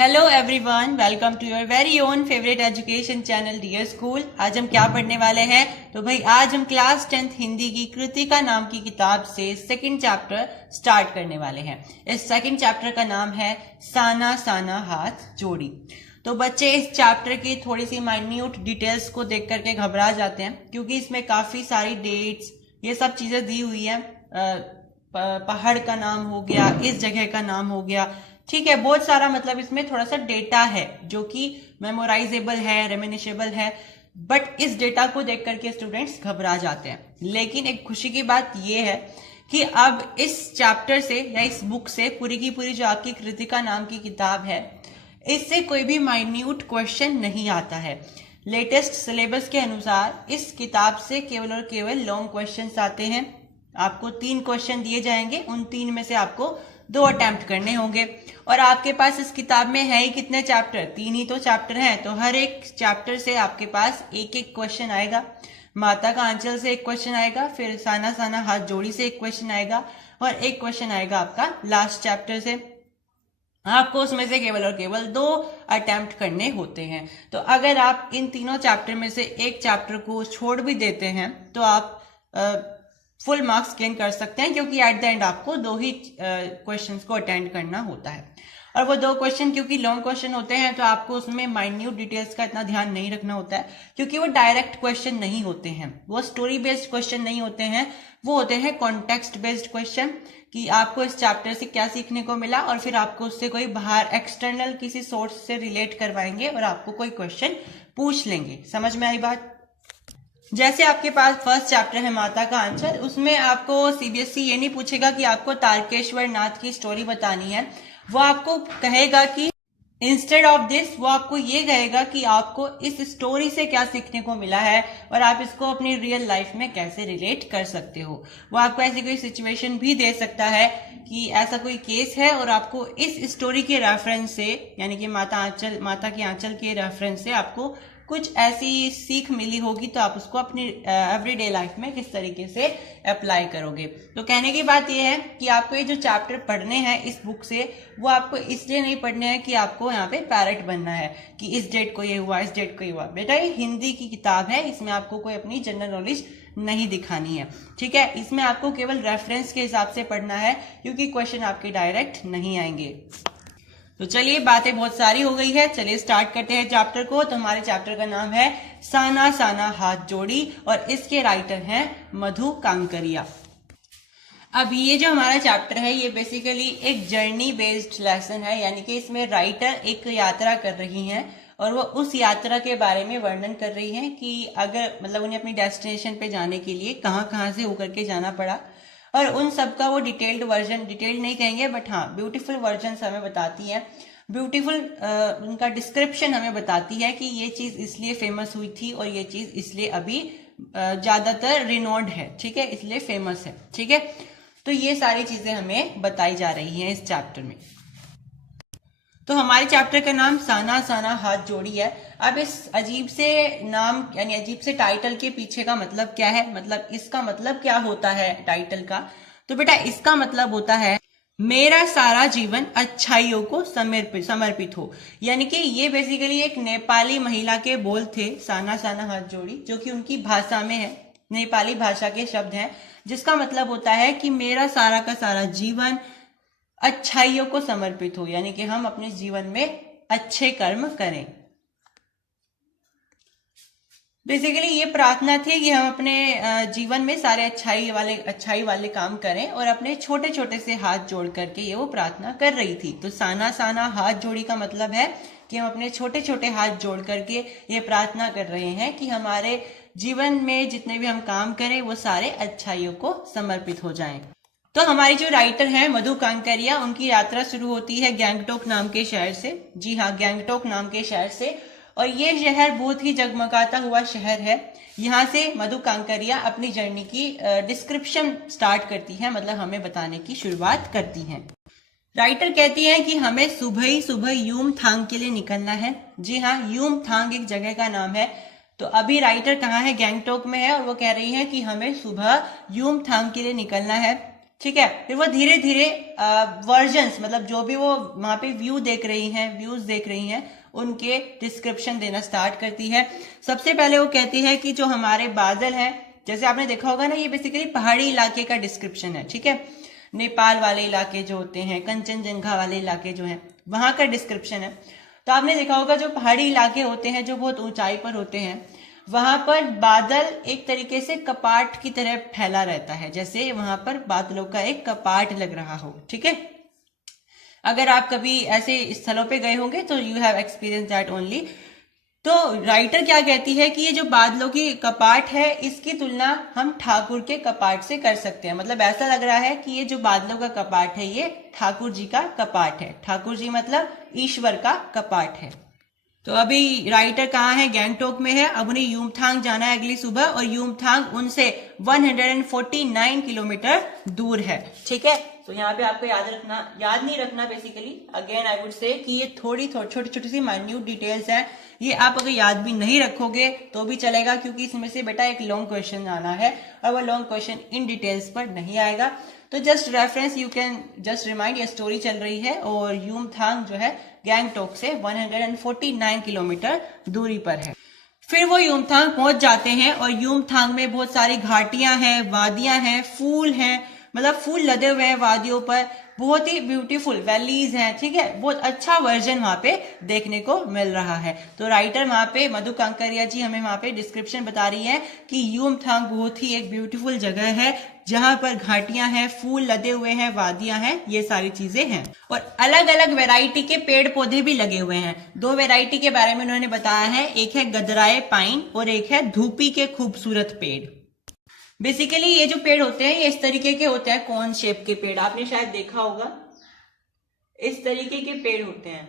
Hello everyone, welcome to your very own favourite education channel dear school. आज हम क्या पढ़ने वाले हैं? तो भाई आज हम क्लास 10th हिंदी की कृतिका नाम की किताब से सेकंड चैप्टर स्टार्ट करने वाले हैं। इस सेकंड चैप्टर का नाम है साना साना हाथ जोड़ी। तो बच्चे इस चैप्टर की थोड़ी सी माइन्यूट डिटेल्स को देख करके घबरा जाते हैं, क्योंकि इसमें काफी सारी डेट्स ये सब चीजें दी हुई है। पहाड़ का नाम हो गया, इस जगह का नाम हो गया, ठीक है, बहुत सारा मतलब इसमें थोड़ा सा डेटा है जो कि मेमोराइजेबल है, रेमिनिशेबल है। बट इस डेटा को देख करके स्टूडेंट्स घबरा जाते हैं। लेकिन एक खुशी की बात यह है कि अब इस चैप्टर से या इस बुक से पूरी की पूरी जो आपकी कृतिका नाम की किताब है, इससे कोई भी माइन्यूट क्वेश्चन नहीं आता है। लेटेस्ट सिलेबस के अनुसार इस किताब से केवल और केवल लॉन्ग क्वेश्चंस आते हैं। आपको 3 क्वेश्चन दिए जाएंगे, उन 3 में से आपको 2 अटेम्प्ट करने होंगे। और आपके पास इस किताब में है ही कितने चैप्टर? 3 ही तो चैप्टर हैं। तो हर एक चैप्टर से आपके पास एक एक क्वेश्चन आएगा। माता का आंचल से एक क्वेश्चन आएगा, फिर साना साना हाथ जोड़ी से एक क्वेश्चन आएगा, और एक क्वेश्चन आएगा आपका लास्ट चैप्टर से। आपको उसमें से केवल और केवल 2 अटेम्प्ट करने होते हैं। तो अगर आप इन तीनों चैप्टर में से एक चैप्टर को छोड़ भी देते हैं तो आप फुल मार्क्स गेन कर सकते हैं, क्योंकि एट द एंड आपको 2 ही क्वेश्चंस को अटेंड करना होता है। और वो 2 क्वेश्चन क्योंकि लॉन्ग क्वेश्चन होते हैं तो आपको उसमें माइन्यूट डिटेल्स का इतना ध्यान नहीं रखना होता है, क्योंकि वो डायरेक्ट क्वेश्चन नहीं होते हैं, वो स्टोरी बेस्ड क्वेश्चन नहीं होते हैं, वो होते हैं कॉन्टेक्स्ट बेस्ड क्वेश्चन कि आपको इस चैप्टर से क्या सीखने को मिला, और फिर आपको उससे कोई बाहर एक्सटर्नल किसी सोर्स से रिलेट करवाएंगे और आपको कोई क्वेश्चन पूछ लेंगे। समझ में आई बात? जैसे आपके पास फर्स्ट चैप्टर है माता का आंचल, उसमें आपको सीबीएसई ये नहीं पूछेगा कि आपको तारकेश्वर नाथ की स्टोरी बतानी है। वो आपको कहेगा कि इंस्टेड ऑफ दिस वो आपको ये कहेगा कि आपको इस स्टोरी से क्या सीखने को मिला है और आप इसको अपनी रियल लाइफ में कैसे रिलेट कर सकते हो। वो आपको ऐसी कोई सिचुएशन भी दे सकता है कि ऐसा कोई केस है और आपको इस स्टोरी के रेफरेंस से, यानी कि माता की आंचल के रेफरेंस से आपको कुछ ऐसी सीख मिली होगी, तो आप उसको अपनी एवरीडे लाइफ में किस तरीके से अप्लाई करोगे। तो कहने की बात यह है कि आपको ये जो चैप्टर पढ़ने हैं इस बुक से, वो आपको इसलिए नहीं पढ़ने हैं कि आपको यहाँ पे पैरट बनना है कि इस डेट को ये हुआ, इस डेट को ये हुआ। बेटा ये हिंदी की किताब है, इसमें आपको कोई अपनी जनरल नॉलेज नहीं दिखानी है, ठीक है। इसमें आपको केवल रेफरेंस के हिसाब से पढ़ना है, क्योंकि क्वेश्चन आपके डायरेक्ट नहीं आएंगे। तो चलिए, बातें बहुत सारी हो गई है, चलिए स्टार्ट करते हैं चैप्टर को। तो हमारे चैप्टर का नाम है साना साना हाथ जोड़ी, और इसके राइटर हैं मधु कांकरिया। अब ये जो हमारा चैप्टर है ये बेसिकली एक जर्नी बेस्ड लेसन है, यानी कि इसमें राइटर एक यात्रा कर रही हैं और वो उस यात्रा के बारे में वर्णन कर रही हैं कि अगर मतलब उन्हें अपनी डेस्टिनेशन पे जाने के लिए कहाँ कहाँ से होकर के जाना पड़ा, और उन सब का वो डिटेल्ड वर्जन, डिटेल्ड नहीं कहेंगे बट हाँ ब्यूटीफुल वर्जन हमें बताती है। ब्यूटीफुल उनका डिस्क्रिप्शन हमें बताती है कि ये चीज इसलिए फेमस हुई थी और ये चीज इसलिए अभी ज्यादातर रिनोड है, ठीक है, इसलिए फेमस है, ठीक है। तो ये सारी चीजें हमें बताई जा रही हैं इस चैप्टर में। तो हमारे चैप्टर का नाम साना साना हाथ जोड़ी है। अब इस अजीब से नाम यानी अजीब से टाइटल के पीछे का मतलब क्या है, मतलब इसका मतलब क्या होता है टाइटल का? तो बेटा इसका मतलब होता है मेरा सारा जीवन अच्छाइयों को समर्पित हो। यानी कि ये बेसिकली एक नेपाली महिला के बोल थे, साना साना हाथ जोड़ी, जो कि उनकी भाषा में है, नेपाली भाषा के शब्द हैं, जिसका मतलब होता है कि मेरा सारा का सारा जीवन अच्छाइयों को समर्पित हो, यानी कि हम अपने जीवन में अच्छे कर्म करें। बेसिकली ये प्रार्थना थी कि हम अपने जीवन में सारे अच्छाई वाले काम करें, और अपने छोटे छोटे से हाथ जोड़ करके ये वो प्रार्थना कर रही थी। तो साना साना हाथ जोड़ी का मतलब है कि हम अपने छोटे छोटे हाथ जोड़ करके ये प्रार्थना कर रहे हैं कि हमारे जीवन में जितने भी हम काम करें वो सारे अच्छाइयों को समर्पित हो जाएं। तो हमारी जो राइटर है मधु कांकरिया, उनकी यात्रा शुरू होती है गैंगटोक नाम के शहर से। जी हाँ, गैंगटोक नाम के शहर से। और ये शहर बहुत ही जगमगाता हुआ शहर है। यहाँ से मधु कांकरिया अपनी जर्नी की डिस्क्रिप्शन स्टार्ट करती है, मतलब हमें बताने की शुरुआत करती हैं। राइटर कहती है कि हमें सुबह ही सुबह यूमथांग के लिए निकलना है। जी हाँ, यूमथांग एक जगह का नाम है। तो अभी राइटर कहाँ है? गैंगटोक में है, और वो कह रही है कि हमें सुबह यूमथांग के लिए निकलना है। ठीक है। फिर वो धीरे धीरे वर्जन्स, मतलब जो भी वो वहां पे व्यूज देख रही हैं उनके डिस्क्रिप्शन देना स्टार्ट करती है। सबसे पहले वो कहती है कि जो हमारे बादल हैं, जैसे आपने देखा होगा ना, ये बेसिकली पहाड़ी इलाके का डिस्क्रिप्शन है, ठीक है। नेपाल वाले इलाके जो होते हैं, कंचनजंगा वाले इलाके जो हैं, वहां का डिस्क्रिप्शन है। तो आपने देखा होगा जो पहाड़ी इलाके होते हैं, जो बहुत ऊंचाई पर होते हैं, वहां पर बादल एक तरीके से कपाट की तरह फैला रहता है, जैसे वहां पर बादलों का एक कपाट लग रहा हो, ठीक है। अगर आप कभी ऐसे स्थलों पे गए होंगे तो you have experience that only. तो राइटर क्या कहती है कि ये जो बादलों की कपाट है, इसकी तुलना हम ठाकुर के कपाट से कर सकते हैं। मतलब ऐसा लग रहा है कि ये जो बादलों का कपाट है, ये ठाकुर जी का कपाट है। ठाकुर जी मतलब ईश्वर का कपाट है। तो अभी राइटर कहाँ है? गैंगटोक में है। अब उन्हें युमथांग जाना है अगली सुबह, और युमथांग उनसे 149 किलोमीटर दूर है, ठीक है। तो यहाँ पे आपको याद नहीं रखना basically. Again I would say कि ये थोड़ी छोटी छोटी सी माइन्यूट डिटेल्स हैं, ये आप अगर याद भी नहीं रखोगे तो भी चलेगा, क्योंकि इसमें से बेटा एक लॉन्ग क्वेश्चन आना है और वो लॉन्ग क्वेश्चन इन डिटेल्स पर नहीं आएगा। तो just reference, you can just remind, ये स्टोरी चल रही है और युमथांग जो है गैंगटोक से 149 किलोमीटर दूरी पर है। फिर वो युमथांग पहुंच जाते हैं और युमथांग में बहुत सारी घाटियां हैं, वादियां हैं, फूल हैं, मतलब फूल लदे हुए हैं वादियों पर, बहुत ही ब्यूटीफुल वैलीज हैं, ठीक है। बहुत अच्छा वर्जन वहां पे देखने को मिल रहा है। तो राइटर वहां पे, मधु कांकरिया जी हमें वहां पे डिस्क्रिप्शन बता रही है कि युमथांग बहुत ही एक ब्यूटीफुल जगह है, जहां पर घाटियां हैं, फूल लदे हुए हैं, वादियां हैं, ये सारी चीजें हैं। और अलग अलग वैरायटी के पेड़ पौधे भी लगे हुए हैं। 2 वैरायटी के बारे में उन्होंने बताया है, एक है गदराए पाइन और एक है धूपी के खूबसूरत पेड़। बेसिकली ये जो पेड़ होते हैं, ये इस तरीके के होते हैं, कौन शेप के पेड़, आपने शायद देखा होगा, इस तरीके के पेड़ होते हैं,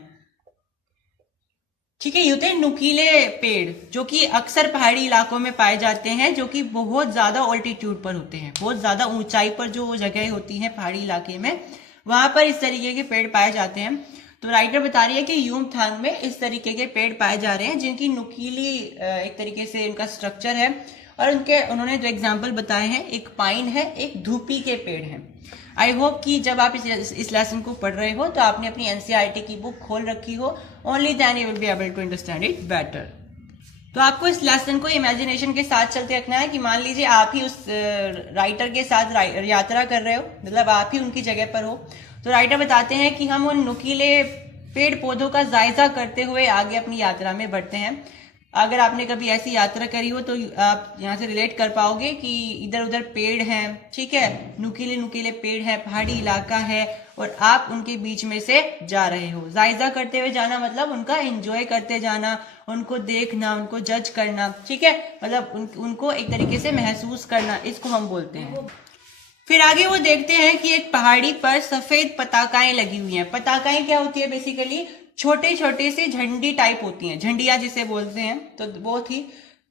ठीक है। ये होते हैं नुकीले पेड़, जो कि अक्सर पहाड़ी इलाकों में पाए जाते हैं, जो कि बहुत ज्यादा ऑल्टीट्यूड पर होते हैं, बहुत ज्यादा ऊंचाई पर जो जगह होती है पहाड़ी इलाके में, वहां पर इस तरीके के पेड़ पाए जाते हैं। तो राइटर बता रही है कि युमथांग में इस तरीके के पेड़ पाए जा रहे हैं, जिनकी नुकीली एक तरीके से इनका स्ट्रक्चर है। और उन्होंने जो एग्जाम्पल बताए हैं, एक पाइन है, एक धूपी के पेड़ है। आई होप कि जब आप इस लेसन को पढ़ रहे हो तो आपने अपनी एनसीईआरटी की बुक खोल रखी हो, only then you will be able to understand it better. तो आपको इस लेसन को इमेजिनेशन के साथ चलते रखना है कि मान लीजिए आप ही उस राइटर के साथ यात्रा कर रहे हो, मतलब आप ही उनकी जगह पर हो। तो राइटर बताते हैं कि हम उन नुकीले पेड़ पौधों का जायजा करते हुए आगे अपनी यात्रा में बढ़ते हैं। अगर आपने कभी ऐसी यात्रा करी हो तो आप यहाँ से रिलेट कर पाओगे कि इधर उधर पेड़ हैं, ठीक है, नुकीले नुकीले पेड़ हैं, पहाड़ी इलाका है, और आप उनके बीच में से जा रहे हो। जायजा करते हुए जाना मतलब उनका एंजॉय करते जाना, उनको देखना, उनको जज करना, ठीक है, मतलब उनको एक तरीके से महसूस करना, इसको हम बोलते हैं। फिर आगे वो देखते हैं कि एक पहाड़ी पर सफेद पताकाएं लगी हुई हैं। पताकाएं क्या होती है? बेसिकली छोटे छोटे से झंडी टाइप होती हैं, झंडियां जिसे बोलते हैं, तो वो थी।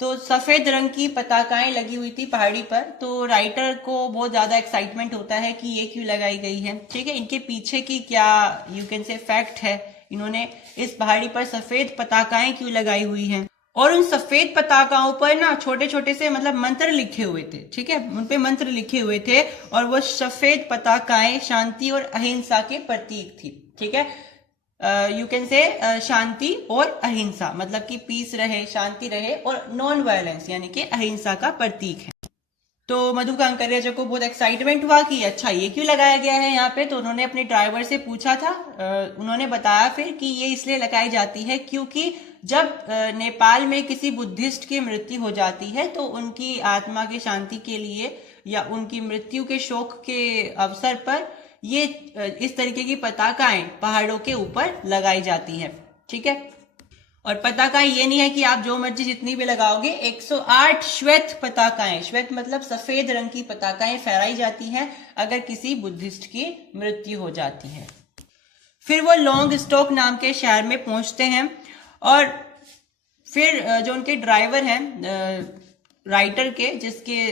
तो सफेद रंग की पताकाएं लगी हुई थी पहाड़ी पर। तो राइटर को बहुत ज्यादा एक्साइटमेंट होता है कि ये क्यों लगाई गई है, ठीक है, इनके पीछे की क्या यू कैन से फैक्ट है, इन्होंने इस पहाड़ी पर सफेद पताकाएं क्यों लगाई हुई हैं। और उन सफेद पताकाओं पर ना छोटे छोटे से मतलब मंत्र लिखे हुए थे, ठीक है, उन पे मंत्र लिखे हुए थे, और वो सफेद पताकाएं शांति और अहिंसा के प्रतीक थी, ठीक है। यू कैन से शांति और अहिंसा, मतलब कि पीस रहे, शांति रहे, और नॉन वायलेंस यानी कि अहिंसा का प्रतीक है। तो मधु कांकरिया जी को बहुत एक्साइटमेंट हुआ कि अच्छा ये क्यों लगाया गया है यहाँ पे। तो उन्होंने अपने ड्राइवर से पूछा था, उन्होंने बताया फिर कि ये इसलिए लगाई जाती है क्योंकि जब नेपाल में किसी बुद्धिस्ट की मृत्यु हो जाती है तो उनकी आत्मा की शांति के लिए या उनकी मृत्यु के शोक के अवसर पर ये इस तरीके की पताकाएं पहाड़ों के ऊपर लगाई जाती है, ठीक है। और पताकाएं ये नहीं है कि आप जो मर्जी जितनी भी लगाओगे, 108 श्वेत पताकाएं, श्वेत मतलब सफेद रंग की पताकाएं फहराई जाती हैं अगर किसी बुद्धिस्ट की मृत्यु हो जाती है। फिर वो लॉन्ग स्टॉक नाम के शहर में पहुंचते हैं, और फिर जो उनके ड्राइवर हैं राइटर के, जिसके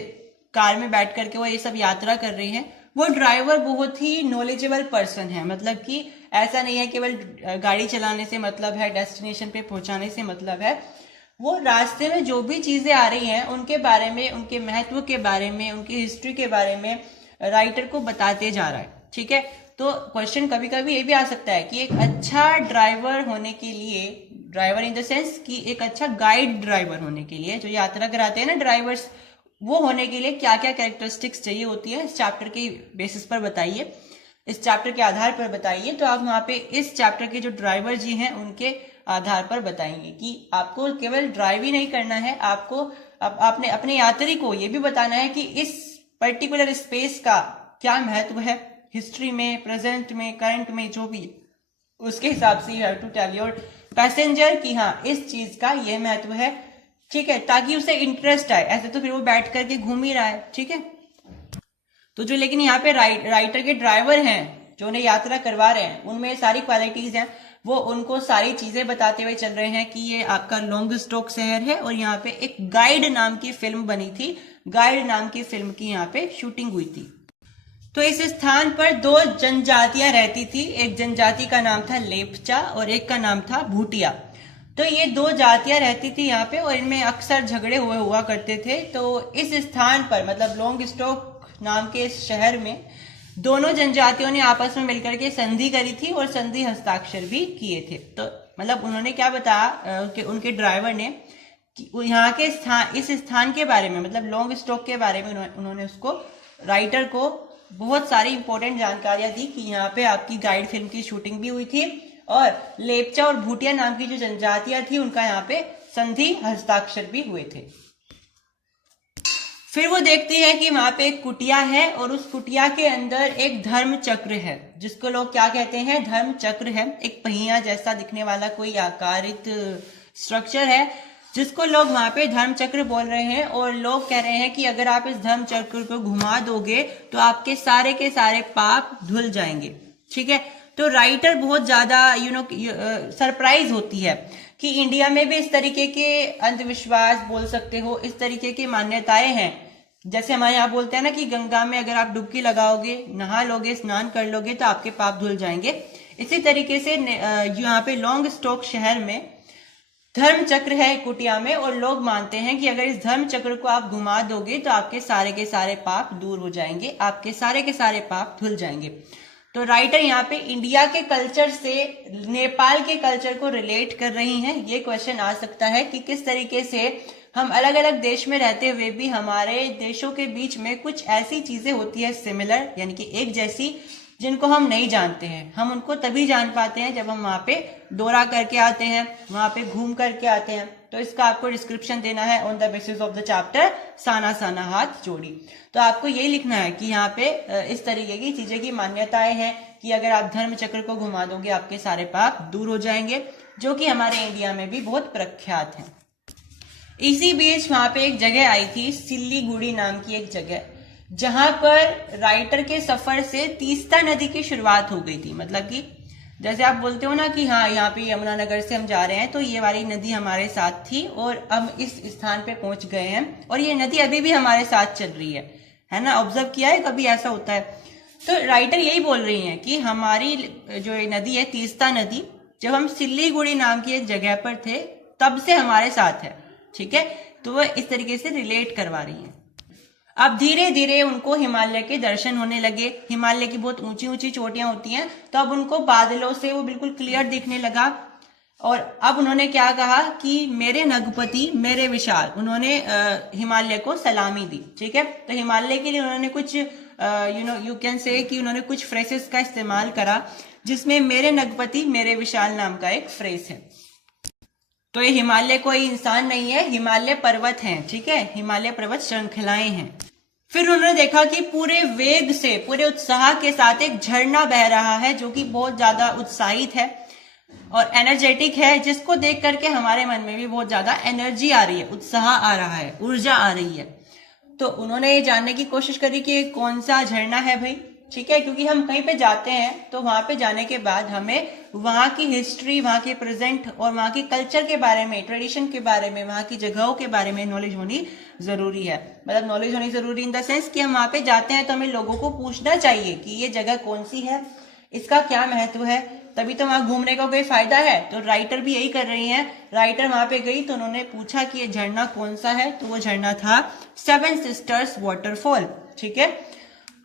कार में बैठ करके वो ये सब यात्रा कर रही हैं, वो ड्राइवर बहुत ही नॉलेजेबल पर्सन है। मतलब कि ऐसा नहीं है केवल गाड़ी चलाने से मतलब है, डेस्टिनेशन पे पहुंचाने से मतलब है, वो रास्ते में जो भी चीजें आ रही हैं उनके बारे में, उनके महत्व के बारे में, उनकी हिस्ट्री के बारे में राइटर को बताते जा रहा है, ठीक है। तो क्वेश्चन कभी कभी ये भी आ सकता है कि एक अच्छा ड्राइवर होने के लिए, ड्राइवर इन द सेंस कि एक अच्छा गाइड ड्राइवर होने के लिए, जो यात्रा कराते हैं ना ड्राइवर्स, वो होने के लिए क्या क्या कैरेक्टरिस्टिक्स चाहिए होती है, इस चैप्टर के बेसिस पर बताइए, इस चैप्टर के आधार पर बताइए। तो आप वहां पे इस चैप्टर के जो ड्राइवर जी हैं उनके आधार पर बताएंगे कि आपको केवल ड्राइव ही नहीं करना है, आपको आपने अपने यात्री को ये भी बताना है कि इस पर्टिकुलर स्पेस का क्या महत्व है, हिस्ट्री में, प्रेजेंट में, करंट में, जो भी, उसके हिसाब से you have to tell your passenger कि हाँ इस चीज का ये महत्व है, ठीक है, ताकि उसे इंटरेस्ट आए। ऐसे तो फिर वो बैठ करके घूम ही रहा है, ठीक है। तो जो लेकिन यहाँ पे राइटर के ड्राइवर हैं जो उन्हें यात्रा करवा रहे हैं, उनमें सारी क्वालिटीज हैं, वो उनको सारी चीजें बताते हुए चल रहे हैं कि ये आपका लॉन्गस्टोक शहर है और यहाँ पे एक गाइड नाम की फिल्म बनी थी, गाइड नाम की फिल्म की यहाँ पे शूटिंग हुई थी। तो इस स्थान पर दो जनजातियां रहती थी, एक जनजाति का नाम था लेपचा और एक का नाम था भूटिया। तो ये दो जातियां रहती थी यहाँ पे और इनमें अक्सर झगड़े हुआ करते थे। तो इस स्थान पर मतलब लॉन्गस्टोक नाम के इस शहर में दोनों जनजातियों ने आपस में मिलकर के संधि करी थी और संधि हस्ताक्षर भी किए थे। तो मतलब उन्होंने क्या बताया कि उनके ड्राइवर ने कि यहाँ के स्थान, इस स्थान के बारे में, मतलब लॉन्गस्टोक के बारे में उन्होंने उसको, राइटर को बहुत सारी इंपॉर्टेंट जानकारियां दी कि यहाँ पे आपकी गाइड फिल्म की शूटिंग भी हुई थी और लेपचा और भूटिया नाम की जो जनजातियां थी उनका यहाँ पे संधि हस्ताक्षर भी हुए थे। फिर वो देखती है कि वहां पे एक कुटिया है और उस कुटिया के अंदर एक धर्म चक्र है, जिसको लोग क्या कहते हैं, धर्म चक्र है। एक पहिया जैसा दिखने वाला कोई आकारित स्ट्रक्चर है जिसको लोग वहां पे धर्म चक्र बोल रहे हैं और लोग कह रहे हैं कि अगर आप इस धर्म चक्र को घुमा दोगे तो आपके सारे के सारे पाप धुल जाएंगे, ठीक है। तो राइटर बहुत ज्यादा सरप्राइज होती है कि इंडिया में भी इस तरीके के अंधविश्वास बोल सकते हो, इस तरीके की मान्यताएं हैं। जैसे हमारे यहाँ बोलते हैं ना कि गंगा में अगर आप डुबकी लगाओगे, नहा लोगे, स्नान कर लोगे तो आपके पाप धुल जाएंगे। इसी तरीके से यहाँ पे लॉन्गस्टोक शहर में धर्म चक्र है कुटिया में और लोग मानते हैं कि अगर इस धर्म चक्र को आप घुमा दोगे तो आपके सारे के सारे पाप दूर हो जाएंगे, आपके सारे के सारे पाप धुल जाएंगे। तो राइटर यहाँ पे इंडिया के कल्चर से नेपाल के कल्चर को रिलेट कर रही हैं। ये क्वेश्चन आ सकता है कि किस तरीके से हम अलग अलग देश में रहते हुए भी हमारे देशों के बीच में कुछ ऐसी चीजें होती है सिमिलर, यानी कि एक जैसी, जिनको हम नहीं जानते हैं। हम उनको तभी जान पाते हैं जब हम वहां पे दौरा करके आते हैं, वहां पे घूम करके आते हैं। तो इसका आपको डिस्क्रिप्शन देना है on the basis of the chapter Sana Sana Hath Jodi. तो आपको यही लिखना है कि यहाँ पे इस तरीके की चीजें की मान्यताएं हैं कि अगर आप धर्म चक्र को घुमा दोगे आपके सारे पाप दूर हो जाएंगे, जो कि हमारे इंडिया में भी बहुत प्रख्यात है। इसी बीच वहां पे एक जगह आई थी, सिल्लीगुड़ी नाम की एक जगह, जहां पर राइटर के सफर से तीस्ता नदी की शुरुआत हो गई थी। मतलब कि जैसे आप बोलते हो ना कि हाँ यहाँ पे यमुनानगर से हम जा रहे हैं तो ये वाली नदी हमारे साथ थी और हम इस स्थान पे पहुंच गए हैं और ये नदी अभी भी हमारे साथ चल रही है ना। ऑब्जर्व किया है कभी ऐसा होता है? तो राइटर यही बोल रही हैं कि हमारी जो ये नदी है तीस्ता नदी, जब हम सिल्लीगुड़ी नाम की एक जगह पर थे तब से हमारे साथ है, ठीक है। तो वह इस तरीके से रिलेट करवा रही है। अब धीरे धीरे उनको हिमालय के दर्शन होने लगे। हिमालय की बहुत ऊंची ऊंची चोटियां होती हैं, तो अब उनको बादलों से वो बिल्कुल क्लियर दिखने लगा। और अब उन्होंने क्या कहा कि मेरे नगपति मेरे विशाल, उन्होंने हिमालय को सलामी दी, ठीक है। तो हिमालय के लिए उन्होंने कुछ यू कैन से कि उन्होंने कुछ फ्रेजेस का इस्तेमाल करा, जिसमें मेरे नगपति मेरे विशाल नाम का एक फ्रेज है। तो ये हिमालय कोई इंसान नहीं है, हिमालय पर्वत हैं, ठीक है, हिमालय पर्वत श्रृंखलाएं हैं। फिर उन्होंने देखा कि पूरे वेग से, पूरे उत्साह के साथ एक झरना बह रहा है जो कि बहुत ज्यादा उत्साहित है और एनर्जेटिक है, जिसको देख करके हमारे मन में भी बहुत ज्यादा एनर्जी आ रही है, उत्साह आ रहा है, ऊर्जा आ रही है। तो उन्होंने ये जानने की कोशिश करी कि कौन सा झरना है भाई, ठीक है, क्योंकि हम कहीं पे जाते हैं तो वहां पे जाने के बाद हमें वहां की हिस्ट्री, वहां के प्रेजेंट और वहां के कल्चर के बारे में, ट्रेडिशन के बारे में, वहां की जगहों के बारे में नॉलेज होनी जरूरी है। मतलब नॉलेज होनी जरूरी इन द सेंस कि हम वहां पे जाते हैं तो हमें लोगों को पूछना चाहिए कि ये जगह कौन सी है, इसका क्या महत्व है, तभी तो वहां घूमने का कोई फायदा है। तो राइटर भी यही कर रही हैं। राइटर वहां पे गई तो उन्होंने पूछा कि ये झरना कौन सा है, तो वो झरना था सेवन सिस्टर्स वाटरफॉल, ठीक है।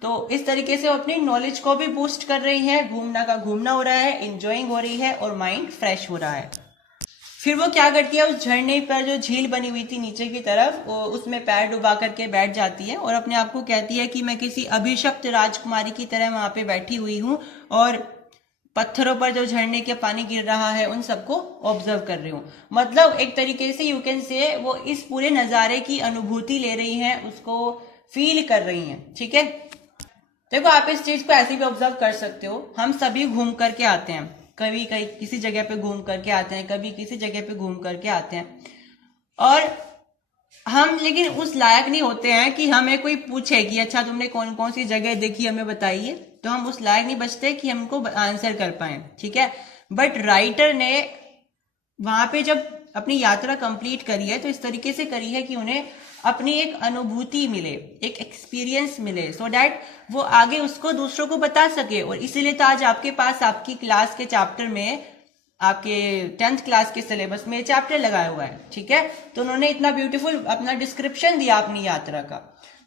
तो इस तरीके से वो अपनी नॉलेज को भी बूस्ट कर रही है, घूमना का घूमना हो रहा है, इंजॉइंग हो रही है और माइंड फ्रेश हो रहा है। फिर वो क्या करती है, उस झरने पर जो झील बनी हुई थी नीचे की तरफ, वो उसमें पैर डुबा करके बैठ जाती है और अपने आप को कहती है कि मैं किसी अभिशप्त राजकुमारी की तरह वहां पे बैठी हुई हूँ और पत्थरों पर जो झरने के पानी गिर रहा है उन सबको ऑब्जर्व कर रही हूँ। मतलब एक तरीके से यू कैन से वो इस पूरे नजारे की अनुभूति ले रही हैं, उसको फील कर रही हैं। ठीक है, देखो आप इस चीज को ऐसे भी ऑब्जर्व कर सकते हो। हम सभी घूम करके आते हैं, कभी कहीं किसी जगह पे घूम करके आते हैं, कभी किसी जगह पे घूम करके आते हैं, और हम लेकिन उस लायक नहीं होते हैं कि हमें कोई पूछे कि अच्छा तुमने कौन कौन सी जगह देखी हमें बताइए, तो हम उस लायक नहीं बचते कि हमको आंसर कर पाए। ठीक है, बट राइटर ने वहां पे जब अपनी यात्रा कंप्लीट करी है तो इस तरीके से करी है कि उन्हें अपनी एक अनुभूति मिले, एक एक्सपीरियंस मिले, सो दैट वो आगे उसको दूसरों को बता सके। और इसीलिए तो आज आपके पास आपकी क्लास के चैप्टर में, आपके 10th क्लास के सिलेबस में चैप्टर लगाया हुआ है। ठीक है, तो उन्होंने इतना ब्यूटीफुल अपना डिस्क्रिप्शन दिया अपनी यात्रा का।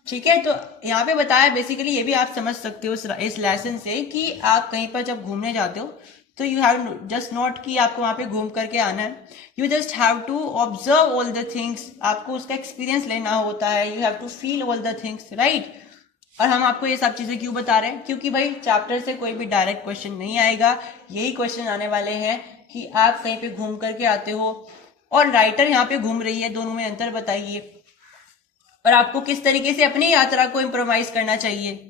ठीक है, तो यहाँ पे बताया बेसिकली, ये भी आप समझ सकते हो इस लेसन से कि आप कहीं पर जब घूमने जाते हो तो यू हैव जस्ट नॉट कि आपको वहां पे घूम करके आना है, you just have to observe all the things, आपको उसका एक्सपीरियंस लेना होता है, you have to feel all the things, right. और हम आपको ये सब चीजें क्यों बता रहे हैं, क्योंकि भाई चैप्टर से कोई भी डायरेक्ट क्वेश्चन नहीं आएगा, यही क्वेश्चन आने वाले हैं कि आप कहीं पे घूम करके आते हो और राइटर यहाँ पे घूम रही है, दोनों में अंतर बताइए, और आपको किस तरीके से अपनी यात्रा को इम्प्रोवाइज करना चाहिए।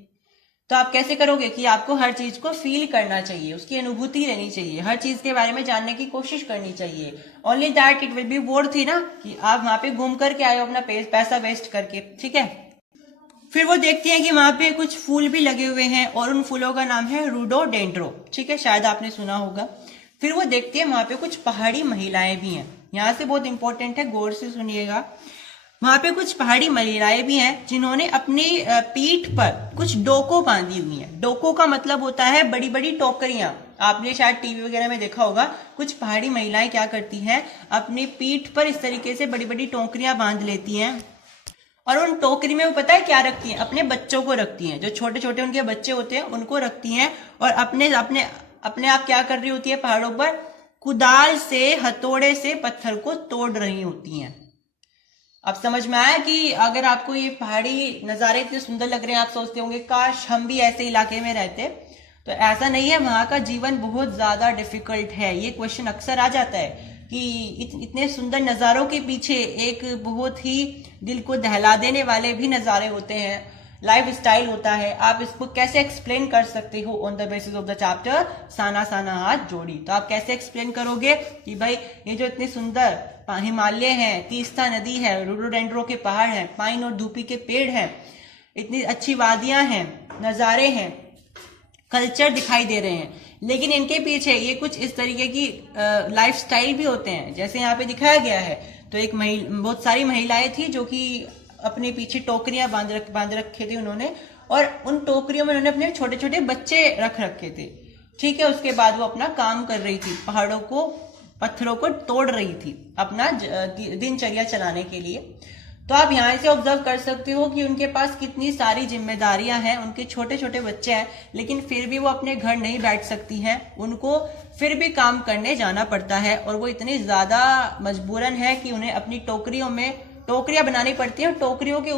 तो आप कैसे करोगे कि आपको हर चीज को फील करना चाहिए, उसकी अनुभूति लेनी चाहिए, हर चीज के बारे में जानने की कोशिश करनी चाहिए। Only that it will be bore थी ना कि आप वहां पे घूम करके आए हो अपना पैसा वेस्ट करके। ठीक है, फिर वो देखती हैं कि वहां पे कुछ फूल भी लगे हुए हैं और उन फूलों का नाम है रोडोडेंड्रो। ठीक है, शायद आपने सुना होगा। फिर वो देखती है वहां पे कुछ पहाड़ी महिलाएं भी हैं, यहाँ से बहुत इंपॉर्टेंट है, गौर से सुनिएगा। वहां पे कुछ पहाड़ी महिलाएं भी हैं जिन्होंने अपनी पीठ पर कुछ डोको बांधी हुई हैं। डोको का मतलब होता है बड़ी बड़ी टोकरियां, आपने शायद टीवी वगैरह में देखा होगा। कुछ पहाड़ी महिलाएं क्या करती हैं, अपनी पीठ पर इस तरीके से बड़ी बड़ी टोकरियां बांध लेती हैं और उन टोकरी में वो पता है क्या रखती हैं, अपने बच्चों को रखती हैं, जो छोटे छोटे उनके बच्चे होते हैं उनको रखती हैं, और अपने अपने अपने आप क्या कर रही होती है, पहाड़ों पर कुदाल से, हथौड़े से पत्थर को तोड़ रही होती हैं। अब समझ में आया कि अगर आपको ये पहाड़ी नज़ारे इतने सुंदर लग रहे हैं, आप सोचते होंगे काश हम भी ऐसे इलाके में रहते, तो ऐसा नहीं है, वहां का जीवन बहुत ज्यादा डिफिकल्ट है। ये क्वेश्चन अक्सर आ जाता है कि इतने सुंदर नज़ारों के पीछे एक बहुत ही दिल को दहला देने वाले भी नज़ारे होते हैं, लाइफ स्टाइल होता है। आप इसको कैसे एक्सप्लेन कर सकते हो on the basis of the chapter Sana Sana Hath Jodi. तो आप कैसे एक्सप्लेन करोगे कि भाई ये जो इतने सुंदर हिमालय हैं, तीस्ता नदी है, रोडोडेंड्रो के पहाड़ हैं, पाइन और धूपी के पेड़ हैं, इतनी अच्छी वादियां हैं, नज़ारे हैं, कल्चर दिखाई दे रहे हैं, लेकिन इनके पीछे ये कुछ इस तरीके की लाइफ स्टाइल भी होते हैं जैसे यहाँ पे दिखाया गया है। तो एक बहुत सारी महिलाएं थी जो कि अपने पीछे टोकरियां बांध रखे थे उन्होंने, और उन टोकरियों में उन्होंने अपने छोटे छोटे बच्चे रख रखे थे। ठीक है, उसके बाद वो अपना काम कर रही थी, पहाड़ों को, पत्थरों को तोड़ रही थी अपना दिनचर्या चलाने के लिए। तो आप यहाँ से ऑब्जर्व कर सकते हो कि उनके पास कितनी सारी जिम्मेदारियां हैं, उनके छोटे छोटे बच्चे हैं, लेकिन फिर भी वो अपने घर नहीं बैठ सकती हैं, उनको फिर भी काम करने जाना पड़ता है, और वो इतनी ज्यादा मजबूरन है कि उन्हें अपनी टोकरियों में टोकरियां बनानी पड़ती हैं, टोकरियों के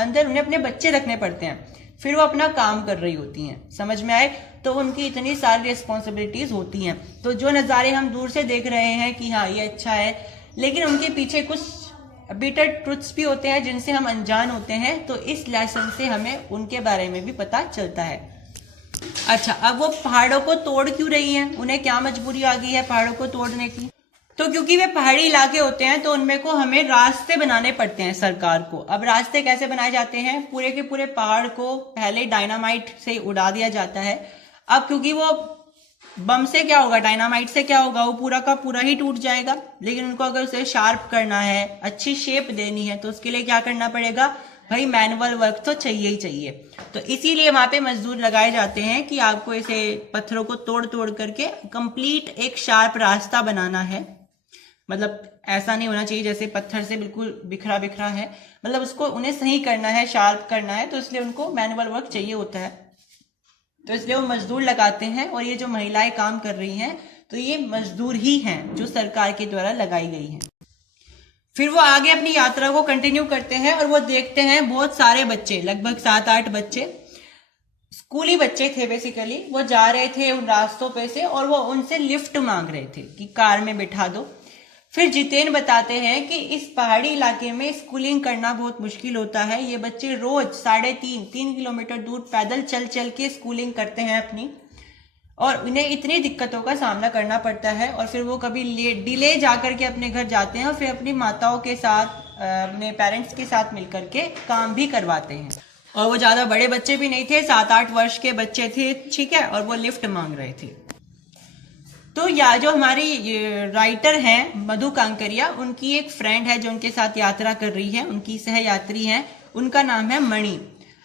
अंदर उन्हें अपने बच्चे रखने पड़ते हैं, फिर वो अपना काम कर रही होती हैं। समझ में आए? तो उनकी इतनी सारी रिस्पॉन्सिबिलिटीज होती हैं। तो जो नज़ारे हम दूर से देख रहे हैं कि हाँ ये अच्छा है, लेकिन उनके पीछे कुछ बिटर ट्रुथ्स भी होते हैं जिनसे हम अनजान होते हैं। तो इस लेसन से हमें उनके बारे में भी पता चलता है। अच्छा, अब वो पहाड़ों को तोड़ क्यों रही हैं? उन्हें क्या मजबूरी आ गई है पहाड़ों को तोड़ने की? तो क्योंकि वे पहाड़ी इलाके होते हैं तो उनमें को हमें रास्ते बनाने पड़ते हैं सरकार को। अब रास्ते कैसे बनाए जाते हैं? पूरे के पूरे पहाड़ को पहले डायनामाइट से उड़ा दिया जाता है। अब क्योंकि वो बम से क्या होगा, डायनामाइट से क्या होगा, वो पूरा का पूरा ही टूट जाएगा, लेकिन उनको अगर उसे शार्प करना है, अच्छी शेप देनी है, तो उसके लिए क्या करना पड़ेगा भाई? मैनुअल वर्क तो चाहिए ही चाहिए। तो इसीलिए वहां पे मजदूर लगाए जाते हैं कि आपको इसे पत्थरों को तोड़ तोड़ करके कंप्लीट एक शार्प रास्ता बनाना है। मतलब ऐसा नहीं होना चाहिए जैसे पत्थर से बिल्कुल बिखरा बिखरा है, मतलब उसको उन्हें सही करना है, शार्प करना है, तो इसलिए उनको मैनुअल वर्क चाहिए होता है। तो इसलिए वो मजदूर लगाते हैं, और ये जो महिलाएं काम कर रही हैं तो ये मजदूर ही हैं जो सरकार के द्वारा लगाई गई हैं। फिर वो आगे अपनी यात्रा को कंटिन्यू करते हैं और वो देखते हैं बहुत सारे बच्चे, लगभग 7-8 बच्चे, स्कूली बच्चे थे बेसिकली, वो जा रहे थे उन रास्तों पे से और वो उनसे लिफ्ट मांग रहे थे कि कार में बिठा दो। फिर जितेन बताते हैं कि इस पहाड़ी इलाके में स्कूलिंग करना बहुत मुश्किल होता है। ये बच्चे रोज 3.5 किलोमीटर दूर पैदल चल चल के स्कूलिंग करते हैं अपनी, और उन्हें इतनी दिक्कतों का सामना करना पड़ता है। और फिर वो कभी डिले जाकर के अपने घर जाते हैं और फिर अपनी माताओं के साथ, अपने पेरेंट्स के साथ मिलकर के काम भी करवाते हैं। और वो ज्यादा बड़े बच्चे भी नहीं थे, 7-8 वर्ष के बच्चे थे, ठीक है, और वो लिफ्ट मांग रहे थे। तो या जो हमारी राइटर हैं मधु कांकरिया, उनकी एक फ्रेंड है जो उनके साथ यात्रा कर रही है, उनकी सहयात्री है, उनका नाम है मणि।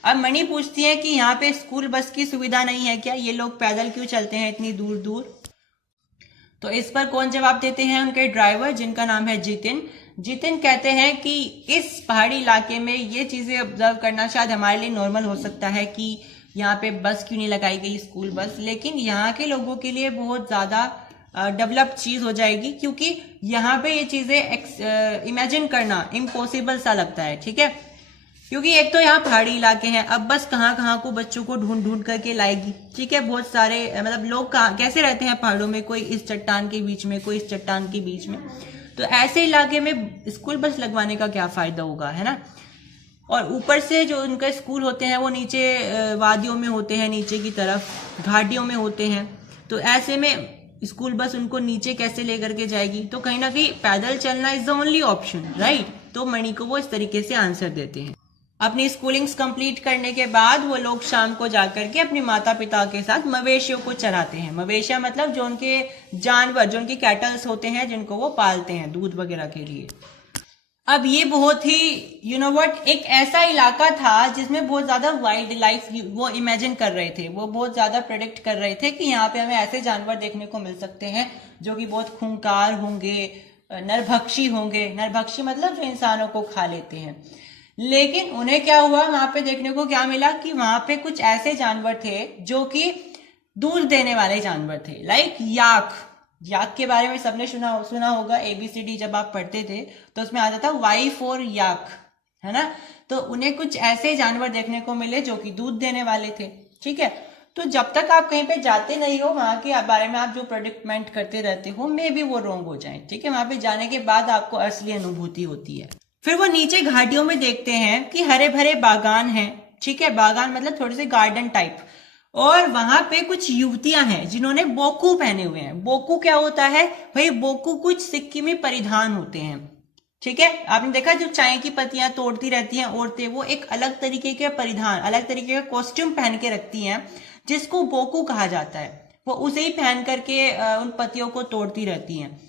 अब मणि पूछती है कि यहाँ पे स्कूल बस की सुविधा नहीं है क्या, ये लोग पैदल क्यों चलते हैं इतनी दूर दूर। तो इस पर कौन जवाब देते हैं, उनके ड्राइवर, जिनका नाम है जितिन। जितिन कहते हैं कि इस पहाड़ी इलाके में ये चीजें ऑब्जर्व करना शायद हमारे लिए नॉर्मल हो सकता है कि यहाँ पे बस क्यों नहीं लगाई गई, स्कूल बस, लेकिन यहाँ के लोगों के लिए बहुत ज्यादा डेवलप्ड चीज हो जाएगी, क्योंकि यहाँ पे ये चीजें इमेजिन करना इम्पॉसिबल सा लगता है, ठीक है। क्योंकि एक तो यहाँ पहाड़ी इलाके हैं, अब बस कहाँ कहाँ को बच्चों को ढूंढ ढूंढ करके लाएगी, ठीक है। बहुत सारे मतलब लोग कैसे रहते हैं पहाड़ों में, कोई इस चट्टान के बीच में, कोई इस चट्टान के बीच में, तो ऐसे इलाके में स्कूल बस लगवाने का क्या फायदा होगा, है ना। और ऊपर से जो उनके स्कूल होते हैं वो नीचे वादियों में होते हैं, नीचे की तरफ घाटियों में होते हैं, तो ऐसे में स्कूल बस उनको नीचे कैसे लेकर के जाएगी। तो कहीं ना कहीं पैदल चलना is the only option, right. तो मणि को वो इस तरीके से आंसर देते हैं। अपनी स्कूलिंग्स कंप्लीट करने के बाद वो लोग शाम को जाकर के अपने माता पिता के साथ मवेशियों को चराते हैं। मवेशिया मतलब जो उनके जानवर, जो उनके कैटल्स होते हैं, जिनको वो पालते हैं दूध वगैरह के लिए। अब ये बहुत ही एक ऐसा इलाका था जिसमें बहुत ज्यादा वाइल्ड लाइफ वो इमेजिन कर रहे थे, वो बहुत ज्यादा प्रेडिक्ट कर रहे थे कि यहाँ पे हमें ऐसे जानवर देखने को मिल सकते हैं जो कि बहुत खूंखार होंगे, नरभक्षी होंगे। नरभक्षी मतलब जो इंसानों को खा लेते हैं। लेकिन उन्हें क्या हुआ, वहां पे देखने को क्या मिला कि वहां पे कुछ ऐसे जानवर थे जो कि दूध देने वाले जानवर थे, लाइक याक। याक के बारे में सबने सुना होगा, ABCD जब आप पढ़ते थे तो उसमें आता था वाई फॉर याक, है ना। तो उन्हें कुछ ऐसे जानवर देखने को मिले जो कि दूध देने वाले थे, ठीक है। तो जब तक आप कहीं पे जाते नहीं हो, वहां के बारे में आप जो प्रेडिक्टमेंट करते रहते हो, मे भी वो रॉन्ग हो जाए, ठीक है। वहां पे जाने के बाद आपको असली अनुभूति होती है। फिर वो नीचे घाटियों में देखते हैं कि हरे भरे बागान हैं, ठीक है। बागान मतलब थोड़े से गार्डन टाइप, और वहां पे कुछ युवतियां हैं जिन्होंने बोकू पहने हुए हैं। बोकू क्या होता है भाई, बोकू कुछ सिक्किमी परिधान होते हैं, ठीक है। आपने देखा जो चाय की पत्तियां तोड़ती रहती हैं औरतें, वो एक अलग तरीके के परिधान, अलग तरीके का कॉस्ट्यूम पहन के रखती हैं, जिसको बोकू कहा जाता है। वो उसे ही पहन करके उन पत्तियों को तोड़ती रहती हैं।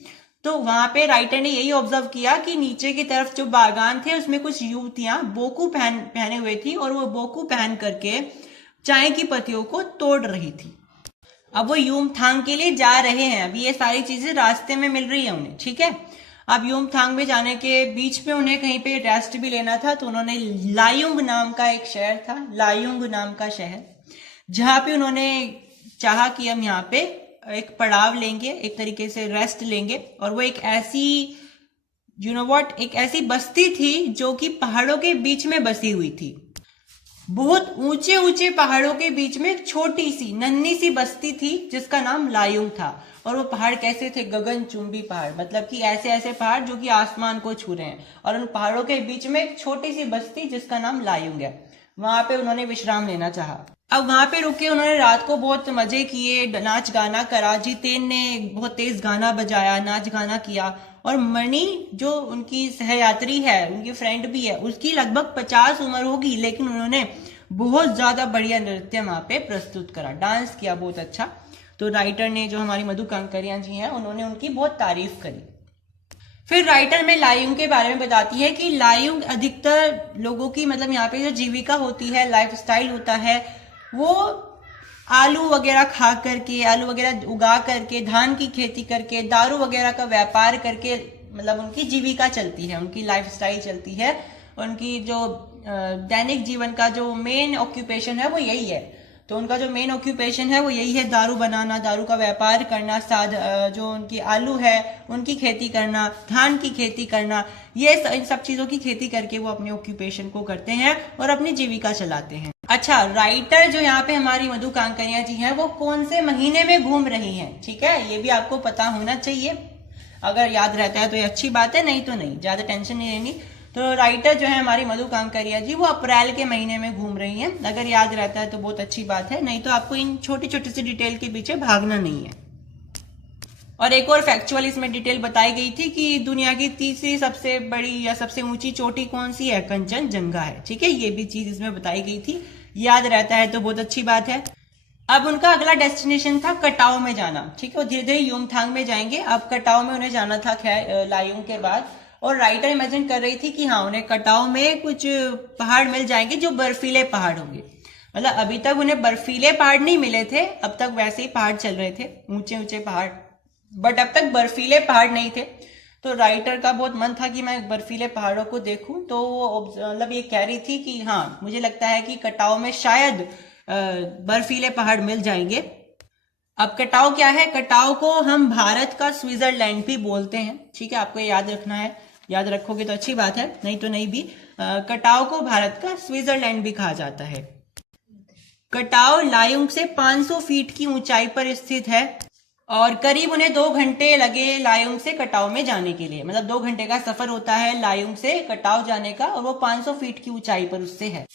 तो वहां पे राइटर ने यही ऑब्जर्व किया कि नीचे की तरफ जो बागान थे उसमें कुछ युवतियां बोकू पहने हुए थी, और वो बोकू पहन करके चाय की पत्तियों को तोड़ रही थी। अब वो यूमथांग के लिए जा रहे हैं, अभी ये सारी चीजें रास्ते में मिल रही है उन्हें, ठीक है। अब यूमथांग में जाने के बीच में उन्हें कहीं पे रेस्ट भी लेना था, तो उन्होंने लायुंग नाम का एक शहर था, लायुंग नाम का शहर, जहां पे उन्होंने चाहा कि हम यहाँ पे एक पड़ाव लेंगे, एक तरीके से रेस्ट लेंगे। और वो एक ऐसी एक ऐसी बस्ती थी जो कि पहाड़ों के बीच में बसी हुई थी। बहुत ऊंचे ऊंचे पहाड़ों के बीच में एक छोटी सी नन्ही सी बस्ती थी जिसका नाम लायुंग था। और वो पहाड़ कैसे थे, गगनचुंबी पहाड़, मतलब कि ऐसे ऐसे पहाड़ जो कि आसमान को छू रहे हैं। और उन पहाड़ों के बीच में एक छोटी सी बस्ती जिसका नाम लायुंग है, वहां पे उन्होंने विश्राम लेना चाहा। अब वहां पे रुके, उन्होंने रात को बहुत मजे किए, नाच गाना करा। जितेन ने बहुत तेज गाना बजाया, नाच गाना किया। और मणि जो उनकी सहयात्री है, उनकी फ्रेंड भी है, उसकी लगभग 50 उम्र होगी, लेकिन उन्होंने बहुत ज्यादा बढ़िया नृत्य वहां पे प्रस्तुत करा, डांस किया बहुत अच्छा। तो राइटर ने, जो हमारी मधु कांकरिया जी हैं, उन्होंने उनकी बहुत तारीफ करी। फिर राइटर में लायुंग के बारे में बताती है कि लायुंग अधिकतर लोगों की, मतलब यहाँ पे जो जीविका होती है, लाइफस्टाइल होता है, वो आलू वगैरह खा करके, आलू वगैरह उगा करके, धान की खेती करके, दारू वगैरह का व्यापार करके, मतलब उनकी जीविका चलती है, उनकी लाइफस्टाइल चलती है। उनकी जो दैनिक जीवन का जो मेन ऑक्यूपेशन है वो यही है। तो उनका जो मेन ऑक्यूपेशन है वो यही है, दारू बनाना, दारू का व्यापार करना, जो उनकी आलू है उनकी खेती करना, धान की खेती करना, ये इन सब चीजों की खेती करके वो अपने ऑक्यूपेशन को करते हैं और अपनी जीविका चलाते हैं। अच्छा, राइटर जो यहाँ पे हमारी मधु कांकरिया जी हैं वो कौन से महीने में घूम रही हैं, ठीक है, ये भी आपको पता होना चाहिए। अगर याद रहता है तो ये अच्छी बात है, नहीं तो नहीं, ज्यादा टेंशन नहीं लेनी। तो राइटर जो है हमारी मधु कांकरिया जी वो अप्रैल के महीने में घूम रही हैं। अगर याद रहता है तो बहुत अच्छी बात है, नहीं तो आपको इन छोटी छोटी सी डिटेल के पीछे भागना नहीं है। और एक और फैक्चुअल इसमें डिटेल बताई गई थी कि दुनिया की तीसरी सबसे बड़ी या सबसे ऊंची चोटी कौन सी है, कंचनजंगा है, ठीक है, ये भी चीज इसमें बताई गई थी। याद रहता है तो बहुत अच्छी बात है। अब उनका अगला डेस्टिनेशन था कटाव में जाना, ठीक है, वो धीरे धीरे युमथांग में जाएंगे। अब कटाव में उन्हें जाना था लायुंग के बाद, और राइटर इमेजिन कर रही थी कि हाँ उन्हें कटाव में कुछ पहाड़ मिल जाएंगे जो बर्फीले पहाड़ होंगे। मतलब अभी तक उन्हें बर्फीले पहाड़ नहीं मिले थे, अब तक वैसे ही पहाड़ चल रहे थे, ऊंचे ऊंचे पहाड़, बट अब तक बर्फीले पहाड़ नहीं थे। तो राइटर का बहुत मन था कि मैं बर्फीले पहाड़ों को देखूं, तो वो मतलब ये कह रही थी कि हाँ मुझे लगता है कि कटाव में शायद बर्फीले पहाड़ मिल जाएंगे। अब कटाव क्या है, कटाव को हम भारत का स्विट्जरलैंड भी बोलते हैं, ठीक है, आपको याद रखना है, याद रखोगे तो अच्छी बात है, नहीं तो नहीं भी। कटाव को भारत का स्विट्जरलैंड भी कहा जाता है। कटाव लायुंग से 500 फीट की ऊंचाई पर स्थित है और करीब उन्हें 2 घंटे लगे लायुंग से कटाव में जाने के लिए। मतलब 2 घंटे का सफर होता है लायुंग से कटाव जाने का, और वो 500 फीट की ऊंचाई पर उससे है।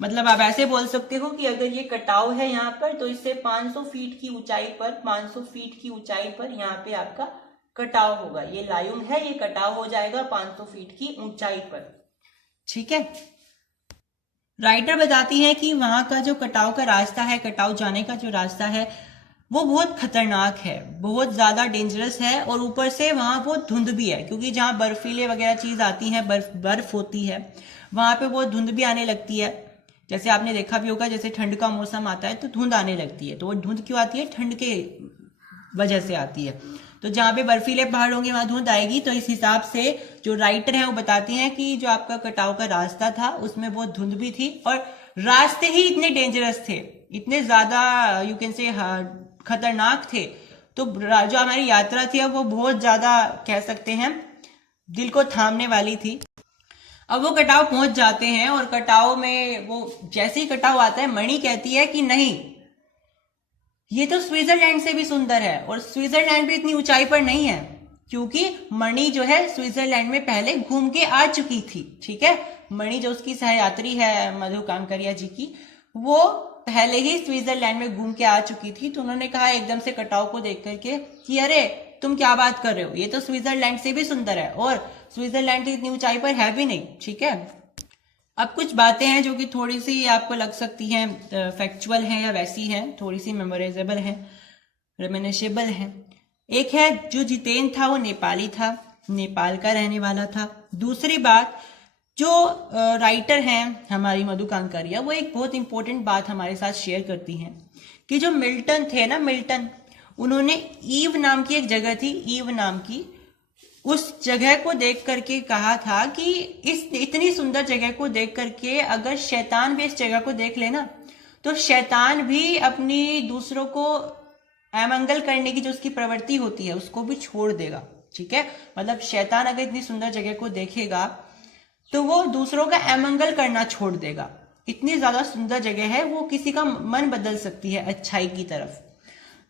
मतलब आप ऐसे बोल सकते हो कि अगर ये कटाव है यहाँ पर, तो इससे 500 फीट की ऊंचाई पर, 500 फीट की ऊंचाई पर यहाँ पे आपका कटाव होगा। ये लायुंग है, ये कटाव हो जाएगा 500 फीट की ऊंचाई पर, ठीक है। राइटर बताती है कि वहां का जो कटाव का रास्ता है, कटाव जाने का जो रास्ता है वो बहुत खतरनाक है, बहुत ज्यादा डेंजरस है, और ऊपर से वहां बहुत धुंध भी है, क्योंकि जहां बर्फीले वगैरह चीज आती है, बर्फ होती है, वहां पे बहुत धुंध भी आने लगती है। जैसे आपने देखा भी होगा, जैसे ठंड का मौसम आता है तो धुंध आने लगती है, तो वो धुंध क्यों आती है, ठंड के वजह से आती है। तो जहां पे बर्फीले पहाड़ होंगे वहां धुंध आएगी। तो इस हिसाब से जो राइटर है वो बताती हैं कि जो आपका कटाव का रास्ता था उसमें बहुत धुंध भी थी, और रास्ते ही इतने डेंजरस थे, इतने ज्यादा यू कैन से खतरनाक थे। तो जो हमारी यात्रा थी वो बहुत ज्यादा कह सकते हैं दिल को थामने वाली थी। अब वो कटाव पहुंच जाते हैं, और कटाव में वो जैसे ही कटाव आता है, मणि कहती है कि नहीं, ये तो स्विट्जरलैंड से भी सुंदर है, और स्विट्जरलैंड भी इतनी ऊंचाई पर नहीं है, क्योंकि मणि जो है स्विट्जरलैंड में पहले घूम के आ चुकी थी, ठीक है। मणि जो उसकी सहयात्री है मधु कांकरिया जी की, वो पहले ही स्विट्जरलैंड में घूम के आ चुकी थी। तो उन्होंने कहा एकदम से कटाव को देख करके कि अरे तुम क्या बात कर रहे हो, ये तो स्विट्जरलैंड से भी सुंदर है, और स्विट्जरलैंड तो इतनी ऊंचाई पर है भी नहीं, ठीक है। अब कुछ बातें हैं जो कि थोड़ी सी आपको लग सकती हैं फैक्चुअल हैं या वैसी हैं, थोड़ी सी मेमोरेजेबल हैं, रेमिनिशेबल हैं। एक है जो जितेन था वो नेपाली था, नेपाल का रहने वाला था। दूसरी बात, जो राइटर हैं हमारी मधु कांकरिया, वो एक बहुत इंपॉर्टेंट बात हमारे साथ शेयर करती हैं कि जो मिल्टन थे ना, मिल्टन, उन्होंने ईव नाम की एक जगह थी, ईव नाम की, उस जगह को देख करके कहा था कि इस इतनी सुंदर जगह को देख करके अगर शैतान भी इस जगह को देख लेना, तो शैतान भी अपनी दूसरों को अमंगल करने की जो उसकी प्रवृत्ति होती है उसको भी छोड़ देगा, ठीक है। मतलब शैतान अगर इतनी सुंदर जगह को देखेगा तो वो दूसरों का अमंगल करना छोड़ देगा। इतनी ज्यादा सुंदर जगह है, वो किसी का मन बदल सकती है अच्छाई की तरफ।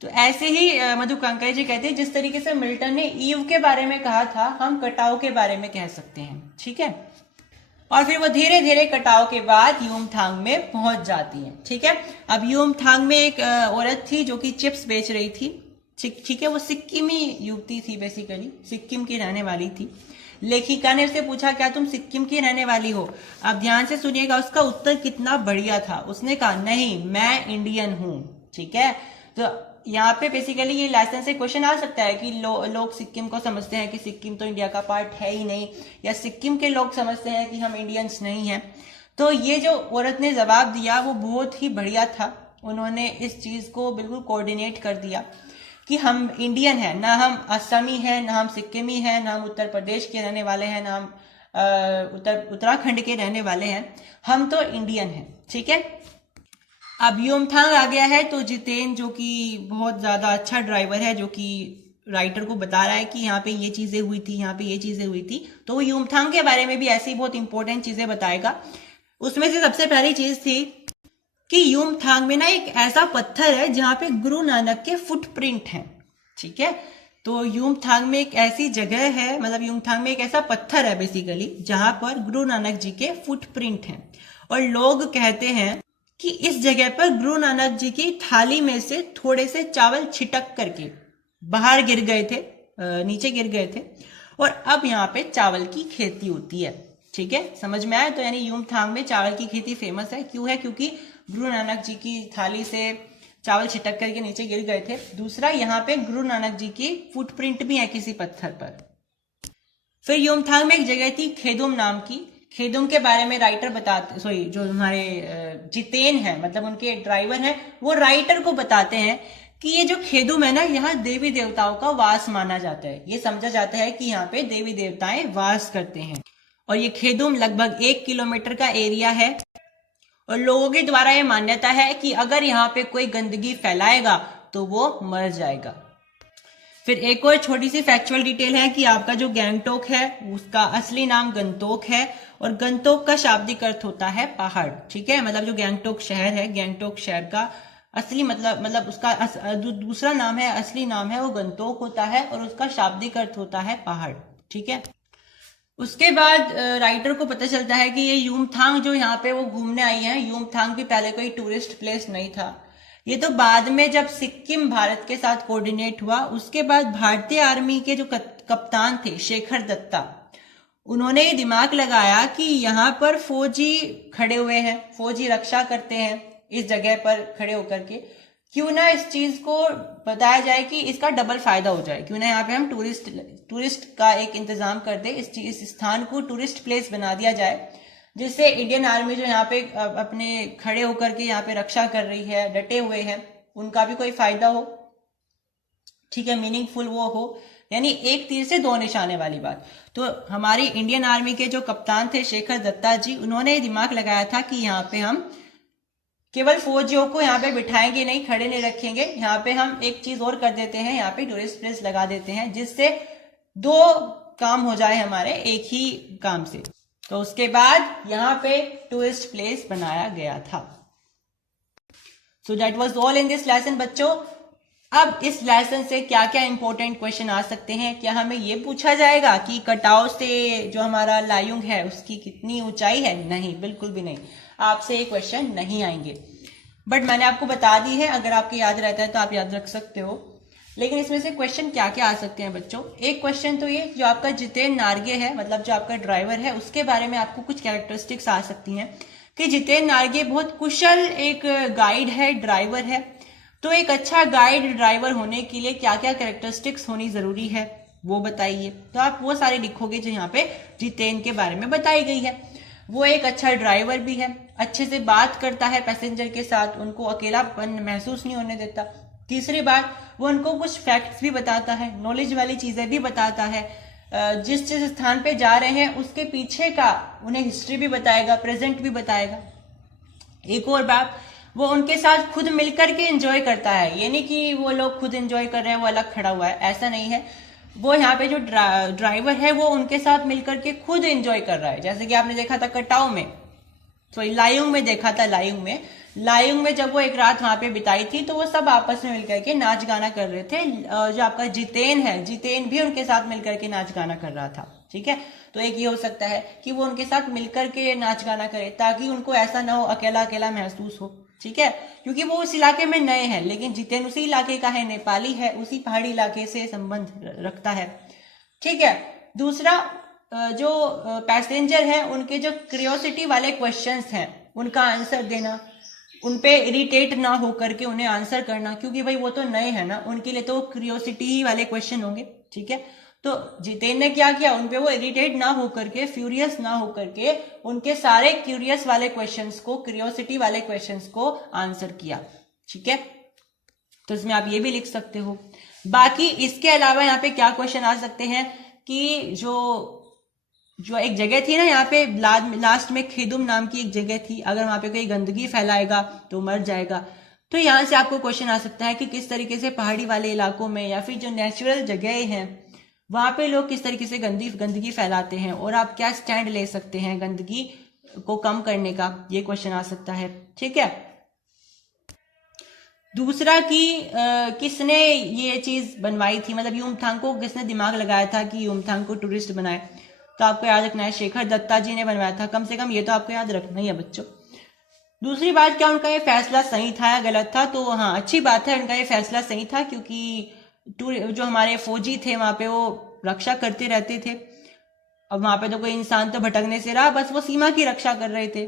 तो ऐसे ही मधु कांकरिया जी कहते हैं जिस तरीके से मिल्टन ने ईव के बारे में कहा था, हम कटाव के बारे में कह सकते हैं, ठीक है। और फिर वो धीरे धीरे कटाव के बाद युमथांग में पहुंच जाती हैं, ठीक है। अब युमथांग में एक औरत थी जो कि चिप्स बेच रही थी, ठीक है, वो सिक्किमी युवती थी, बेसिकली सिक्किम की रहने वाली थी। लेखिका ने उससे पूछा क्या तुम सिक्किम की रहने वाली हो? आप ध्यान से सुनिएगा, उसका उत्तर कितना बढ़िया था। उसने कहा नहीं, मैं इंडियन हूं, ठीक है। तो यहाँ पे बेसिकली ये लेसन से क्वेश्चन आ सकता है कि लोग सिक्किम को समझते हैं कि सिक्किम तो इंडिया का पार्ट है ही नहीं, या सिक्किम के लोग समझते हैं कि हम इंडियंस नहीं हैं। तो ये जो औरत ने जवाब दिया वो बहुत ही बढ़िया था। उन्होंने इस चीज को बिल्कुल कोऑर्डिनेट कर दिया कि हम इंडियन हैं, ना हम असमी हैं, ना हम सिक्किमी हैं, ना हम उत्तर प्रदेश के रहने वाले हैं, ना हम उत्तराखंड के रहने वाले हैं, हम तो इंडियन हैं, ठीक है। अब युमथांग आ गया है तो जितेन जो कि बहुत ज्यादा अच्छा ड्राइवर है, जो कि राइटर को बता रहा है कि यहाँ पे ये चीजें हुई थी, यहाँ पे ये चीजें हुई थी, तो वो युमथांग के बारे में भी ऐसी बहुत इंपॉर्टेंट चीजें बताएगा। उसमें से सबसे पहली चीज थी कि युमथांग में ना एक ऐसा पत्थर है जहां पे गुरु नानक के फुटप्रिंट हैं। ठीक है, तो युमथांग में एक ऐसी जगह है, मतलब युमथांग में एक ऐसा पत्थर है बेसिकली जहां पर गुरु नानक जी के फुटप्रिंट हैं। और लोग कहते हैं कि इस जगह पर गुरु नानक जी की थाली में से थोड़े से चावल छिटक करके बाहर गिर गए थे, नीचे गिर गए थे, और अब यहाँ पे चावल की खेती होती है। ठीक है, समझ में आया? तो यानी युमथांग में चावल की खेती फेमस है। क्यों है? क्योंकि गुरु नानक जी की थाली से चावल छिटक करके नीचे गिर गए थे। दूसरा, यहाँ पे गुरु नानक जी की फुटप्रिंट भी है किसी पत्थर पर। फिर युमथांग में एक जगह थी खेदुम नाम की। खेदुम के बारे में राइटर बताते, सॉरी, जो हमारे जितेन है, मतलब उनके ड्राइवर हैं, वो राइटर को बताते हैं कि ये जो खेदुम है ना, यहाँ देवी देवताओं का वास माना जाता है। ये समझा जाता है कि यहाँ पे देवी देवताएं वास करते हैं। और ये खेदुम लगभग 1 किलोमीटर का एरिया है। और लोगों के द्वारा ये मान्यता है कि अगर यहाँ पे कोई गंदगी फैलाएगा तो वो मर जाएगा। फिर एक और छोटी सी फैक्चुअल डिटेल है कि आपका जो गैंगटोक है उसका असली नाम गंतोक है, और गंतोक का शाब्दिक अर्थ होता है पहाड़। ठीक है, मतलब जो गैंगटोक शहर है, गैंगटोक शहर का असली मतलब उसका दूसरा नाम है, असली नाम है वो गंतोक होता है, और उसका शाब्दिक अर्थ होता है पहाड़। ठीक है, उसके बाद राइटर को पता चलता है कि ये युमथांग जो यहाँ पे वो घूमने आई है, युमथांग भी पहले कोई टूरिस्ट प्लेस नहीं था। ये तो बाद में जब सिक्किम भारत के साथ कोऑर्डिनेट हुआ, उसके बाद भारतीय आर्मी के जो कप्तान थे शेखर दत्ता, उन्होंने ये दिमाग लगाया कि यहाँ पर फौजी खड़े हुए हैं, फौजी रक्षा करते हैं इस जगह पर खड़े होकर के, क्यों ना इस चीज को बताया जाए कि इसका डबल फायदा हो जाए। क्यों ना यहाँ पे हम टूरिस्ट का एक इंतजाम कर दे, इस स्थान को टूरिस्ट प्लेस बना दिया जाए, जिससे इंडियन आर्मी जो यहाँ पे अपने खड़े होकर के यहाँ पे रक्षा कर रही है, डटे हुए हैं, उनका भी कोई फायदा हो। ठीक है, मीनिंगफुल वो हो, यानी एक तीर से दो निशाने वाली बात। तो हमारी इंडियन आर्मी के जो कप्तान थे शेखर दत्ता जी, उन्होंने दिमाग लगाया था कि यहाँ पे हम केवल फौजियों को यहाँ पे बिठाएंगे नहीं, खड़े नहीं रखेंगे, यहाँ पे हम एक चीज और कर देते हैं, यहाँ पे टूरिस्ट प्लेस लगा देते हैं, जिससे दो काम हो जाए हमारे एक ही काम से। तो उसके बाद यहाँ पे टूरिस्ट प्लेस बनाया गया था। So that was all in this lesson बच्चों। अब इस लेसन से क्या क्या इंपॉर्टेंट क्वेश्चन आ सकते हैं? क्या हमें ये पूछा जाएगा कि कटाव से जो हमारा लायुंग है उसकी कितनी ऊंचाई है? नहीं, बिल्कुल भी नहीं, आपसे ये क्वेश्चन नहीं आएंगे। बट मैंने आपको बता दी है, अगर आपको याद रहता है तो आप याद रख सकते हो। लेकिन इसमें से क्वेश्चन क्या क्या आ सकते हैं बच्चों? एक क्वेश्चन तो ये, जो आपका जितेन नार्गे है, मतलब जो आपका ड्राइवर है, उसके बारे में आपको कुछ कैरेक्टरिस्टिक्स आ सकती हैं कि जितेन नार्गे बहुत कुशल एक गाइड है, ड्राइवर है। तो एक अच्छा गाइड ड्राइवर होने के लिए क्या क्या कैरेक्टरिस्टिक्स होनी जरूरी है वो बताइए। तो आप वो सारे लिखोगे जो यहाँ पे जितेन के बारे में बताई गई है। वो एक अच्छा ड्राइवर भी है, अच्छे से बात करता है पैसेंजर के साथ, उनको अकेलापन महसूस नहीं होने देता। तीसरी बात, वो उनको कुछ फैक्ट्स भी बताता है, नॉलेज वाली चीजें भी बताता है, जिस जिस स्थान पे जा रहे हैं उसके पीछे का उन्हें हिस्ट्री भी बताएगा, प्रेजेंट भी बताएगा। एक और बात, वो उनके साथ खुद मिलकर के एंजॉय करता है, ये नहीं कि वो लोग खुद एंजॉय कर रहे हैं वो अलग खड़ा हुआ है, ऐसा नहीं है। वो यहाँ पे जो ड्राइवर है वो उनके साथ मिलकर के खुद एंजॉय कर रहा है। जैसे कि आपने देखा था कटाव में, तो लायुंग में देखा था, लायुंग में जब वो एक रात वहां पे बिताई थी तो वो सब आपस में मिलकर के नाच गाना कर रहे थे। जो आपका जितेन है, जितेन भी उनके साथ मिलकर के नाच गाना कर रहा था। ठीक है, तो एक ये हो सकता है कि वो उनके साथ मिलकर के नाच गाना करे, ताकि उनको ऐसा ना हो अकेला अकेला महसूस हो। ठीक है, क्योंकि वो उस इलाके में नए हैं, लेकिन जितेन उसी इलाके का है, नेपाली है, उसी पहाड़ी इलाके से संबंध रखता है। ठीक है, दूसरा, जो पैसेंजर है उनके जो क्यूरियोसिटी वाले क्वेश्चंस हैं उनका आंसर देना, उनपे इरिटेट ना होकर के उन्हें आंसर करना, क्योंकि भाई वो तो नए हैं ना, उनके लिए तो क्यूरियोसिटी ही वाले क्वेश्चन होंगे। ठीक है, तो जितेन ने क्या किया, उनपे वो इरिटेट ना होकर के, फ्यूरियस ना होकर के, उनके सारे क्यूरियस वाले क्वेश्चंस को, क्यूरियोसिटी वाले क्वेश्चंस को आंसर किया। ठीक है, तो इसमें आप ये भी लिख सकते हो। बाकी इसके अलावा यहाँ पे क्या क्वेश्चन आ सकते हैं कि जो जो एक जगह थी ना यहाँ पे लास्ट में खेदुम नाम की एक जगह थी, अगर वहां पे कोई गंदगी फैलाएगा तो मर जाएगा। तो यहाँ से आपको क्वेश्चन आ सकता है कि किस तरीके से पहाड़ी वाले इलाकों में या फिर जो नेचुरल जगह हैं वहां पे लोग किस तरीके से गंदगी फैलाते हैं, और आप क्या स्टैंड ले सकते हैं गंदगी को कम करने का, ये क्वेश्चन आ सकता है। ठीक है। दूसरा कि किसने ये चीज बनवाई थी, मतलब युमथांग को किसने दिमाग लगाया था कि युमथांग को टूरिस्ट बनाए, तो आपको याद रखना है शेखर दत्ता जी ने बनवाया था। कम से कम ये तो आपको याद रखना ही है बच्चों। दूसरी बात, क्या उनका ये फैसला सही था या गलत था, तो हाँ अच्छी बात है, उनका ये फैसला सही था, क्योंकि जो हमारे फौजी थे वहां पे वो रक्षा करते रहते थे। अब वहां पे तो कोई इंसान तो भटकने से रहा, बस वो सीमा की रक्षा कर रहे थे।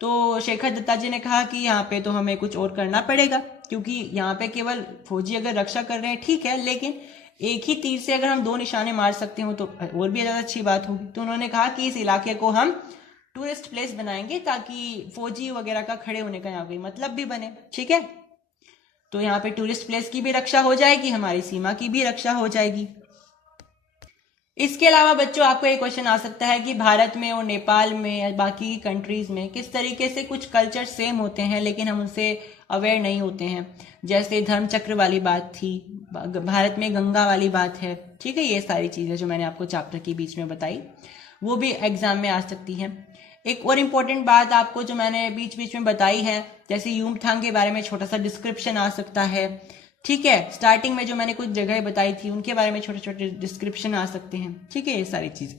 तो शेखर दत्ता जी ने कहा कि यहाँ पे तो हमें कुछ और करना पड़ेगा, क्योंकि यहाँ पे केवल फौजी अगर रक्षा कर रहे हैं ठीक है, लेकिन एक ही तीर से अगर हम 2 निशाने मार सकते हो तो और भी ज्यादा अच्छी बात होगी। तो उन्होंने कहा कि इस इलाके को हम टूरिस्ट प्लेस बनाएंगे ताकि फौजी वगैरह का खड़े होने का यहाँ कोई मतलब भी बने। ठीक है। तो यहाँ पे टूरिस्ट प्लेस की भी रक्षा हो जाएगी, हमारी सीमा की भी रक्षा हो जाएगी। इसके अलावा बच्चों आपको एक क्वेश्चन आ सकता है कि भारत में और नेपाल में या बाकी कंट्रीज में किस तरीके से कुछ कल्चर सेम होते हैं लेकिन हम उनसे अवेयर नहीं होते हैं। जैसे धर्म चक्र वाली बात थी, भारत में गंगा वाली बात है। ठीक है। ये सारी चीजें जो मैंने आपको चैप्टर के बीच में बताई वो भी एग्जाम में आ सकती हैं। एक और इम्पोर्टेंट बात आपको जो मैंने बीच बीच में बताई है, जैसे युमथांग के बारे में छोटा सा डिस्क्रिप्शन आ सकता है। ठीक है। स्टार्टिंग में जो मैंने कुछ जगह बताई थी उनके बारे में छोटे छोटे डिस्क्रिप्शन आ सकते हैं। ठीक है। ये सारी चीजें।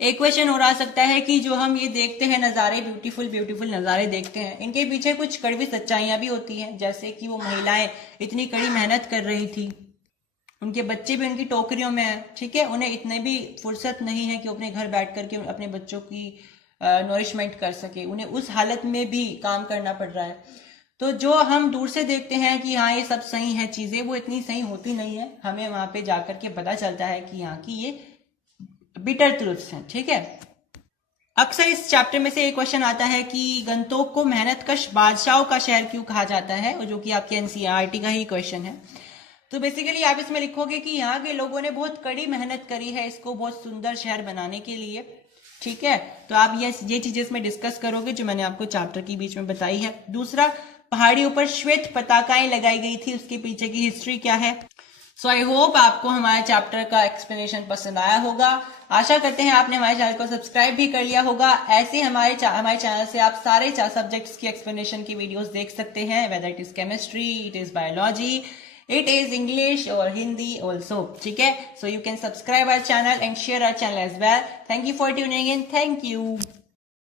एक क्वेश्चन और आ सकता है कि जो हम ये देखते हैं नज़ारे, ब्यूटीफुल ब्यूटीफुल नज़ारे देखते हैं, इनके पीछे कुछ कड़वी सच्चाइयां भी होती हैं। जैसे कि वो महिलाएं इतनी कड़ी मेहनत कर रही थी, उनके बच्चे भी उनकी टोकरियों में हैं। ठीक है। उन्हें इतने भी फुर्सत नहीं है कि अपने घर बैठ करके अपने बच्चों की नरिशमेंट कर सके, उन्हें उस हालत में भी काम करना पड़ रहा है। तो जो हम दूर से देखते हैं कि हाँ ये सब सही है चीजें, वो इतनी सही होती नहीं है। हमें वहां पे जाकर के पता चलता है कि यहाँ की ये बिटर ट्रुथ्स हैं। ठीक है। अक्सर इस चैप्टर में से एक क्वेश्चन आता है कि गंतोक को मेहनतकश बादशाहों का शहर क्यों कहा जाता है, और जो कि आपके एनसीईआरटी का ही क्वेश्चन है। तो बेसिकली आप इसमें लिखोगे कि यहाँ के लोगों ने बहुत कड़ी मेहनत करी है इसको बहुत सुंदर शहर बनाने के लिए। ठीक है। तो आप ये चीजें इसमें डिस्कस करोगे जो मैंने आपको चैप्टर के बीच में बताई है। दूसरा, पहाड़ियों पर श्वेत पताकाएं लगाई गई थी, उसके पीछे की हिस्ट्री क्या है। सो आई होप आपको हमारे चैप्टर का एक्सप्लेनेशन पसंद आया होगा। आशा करते हैं आपने हमारे चैनल को सब्सक्राइब भी कर लिया होगा। ऐसे हमारे चैनल से आप सारे सब्जेक्ट्स की एक्सप्लेनेशन की वीडियोस देख सकते हैं, whether it is chemistry, it is biology, it is English or Hindi also. ठीक है। So you can subscribe our channel and share our channel as well. Thank you for tuning in. Thank you.